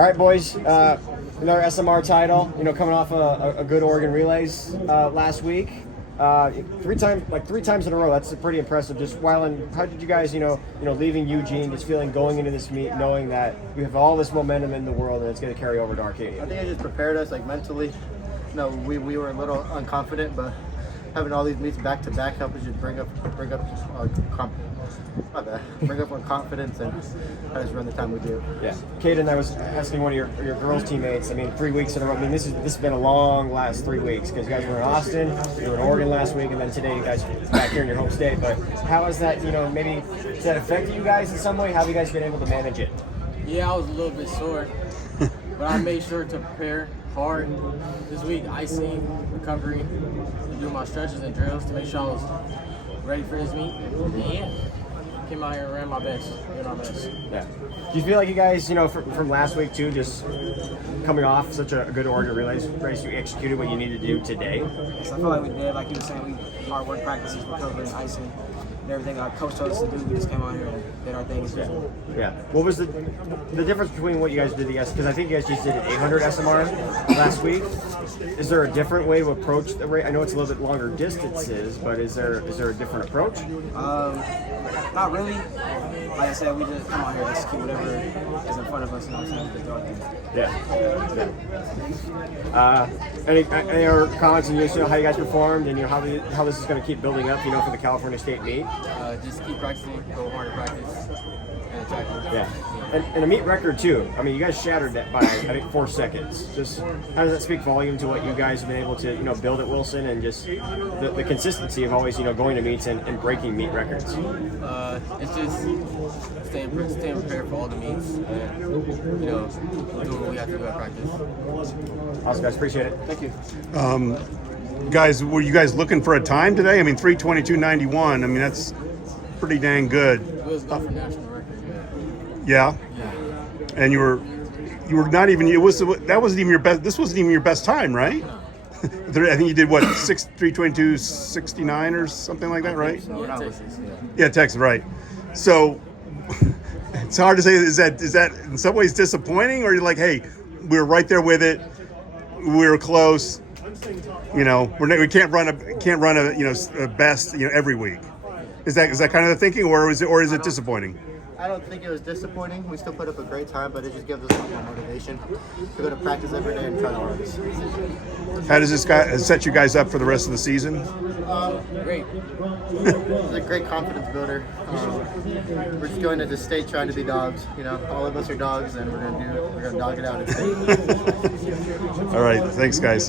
All right, boys. Another SMR title. Coming off a good Oregon Relays last week. Three times in a row. That's pretty impressive. Just Wyland, how did you guys, leaving Eugene, just feeling going into this meet, knowing that we have all this momentum in the world and it's going to carry over to Arcadia? I think it just prepared us, mentally. We were a little unconfident, but having all these meets back to back helped us just bring up our confidence and let us run the time we do. Yeah, Kaedyn, I was asking one of your girls' teammates. 3 weeks in a row. This has been a long last 3 weeks because you guys were in Austin, you were in Oregon last week, and then today you guys are back here in your home state. But how has that, maybe does that affect you guys in some way? How have you guys been able to manage it? Yeah, I was a little bit sore, but I made sure to prepare hard this week, icing, recovery, and doing my stretches and drills to make sure I was ready for this meet. And came out here and ran my best, did our best. Yeah. Do you feel like you guys, from last week too, just coming off such a good Oregon Relays race, you executed what you needed to do today? Yes, I feel like we did. Like you were saying, we hard work practices, recovery, icing, and everything our coach told us to do. We just came out here and did our thing as usual. Yeah. What was the difference between what you guys did because I think you guys just did an 800 SMR last week. Is there a different way to approach the race? I know it's a little bit longer distances, but is there a different approach? Not really. Like I said, we just come out here and execute whatever is in front of us, and I'm saying we just do our thing. Yeah. Any other comments on how you guys performed and how this is going to keep building up, for the California State meet? Just keep practicing, go hard to practice, and attack. Yeah. And a meet record too. You guys shattered that by I think 4 seconds. Just how does that speak volume to what you guys have been able to build at Wilson and just the consistency of always going to meets and breaking meet records? It's just staying prepared for all the meets and doing what we have to do at practice. Awesome, guys. Appreciate it. Thank you. Guys, were you guys looking for a time today? 3:22.91. That's pretty dang good. It was good for national record. Yeah. And you were not even. That wasn't even your best. This wasn't even your best time, right? I think you did what 3:22.69 or something like that, right? Yeah, Texas. Yeah, Texas, right. So it's hard to say. Is that in some ways disappointing, or you're like, hey, we were right there with it. We were close. We can't run a best every week. Is that kind of the thinking, or is it disappointing? I don't think it was disappointing. We still put up a great time, but it just gives us a lot more motivation to go to practice every day and try to hardest. How does this set you guys up for the rest of the season? Great. It's a great confidence builder. We're just going to the state trying to be dogs. All of us are dogs, and we're gonna dog it out at state. All right, thanks, guys.